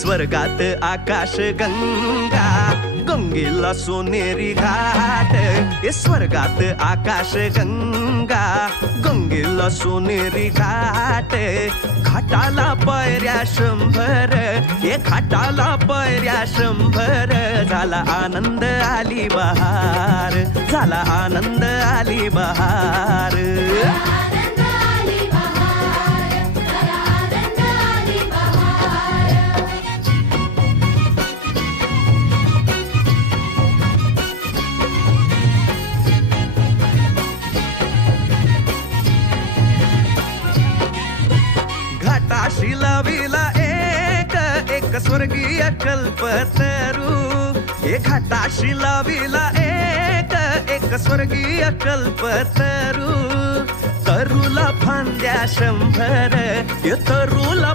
स्वर्गात आकाश गंगा, गंगेला सोनेरी घाट. स्वर्गात आकाश गंगा, गंगेला सोनेरी घाट. घाटाला पायऱ्या 100, घाटाला पायऱ्या 100. झाला आनंद आली बहार, झाला आनंद आली बहार. घाटाशी लाविला एक स्वर्गीय कल्पतरू. घाटाशी लाविला एक स्वर्गीय कल्पतरू. तरुला फांद्या 100, तरुला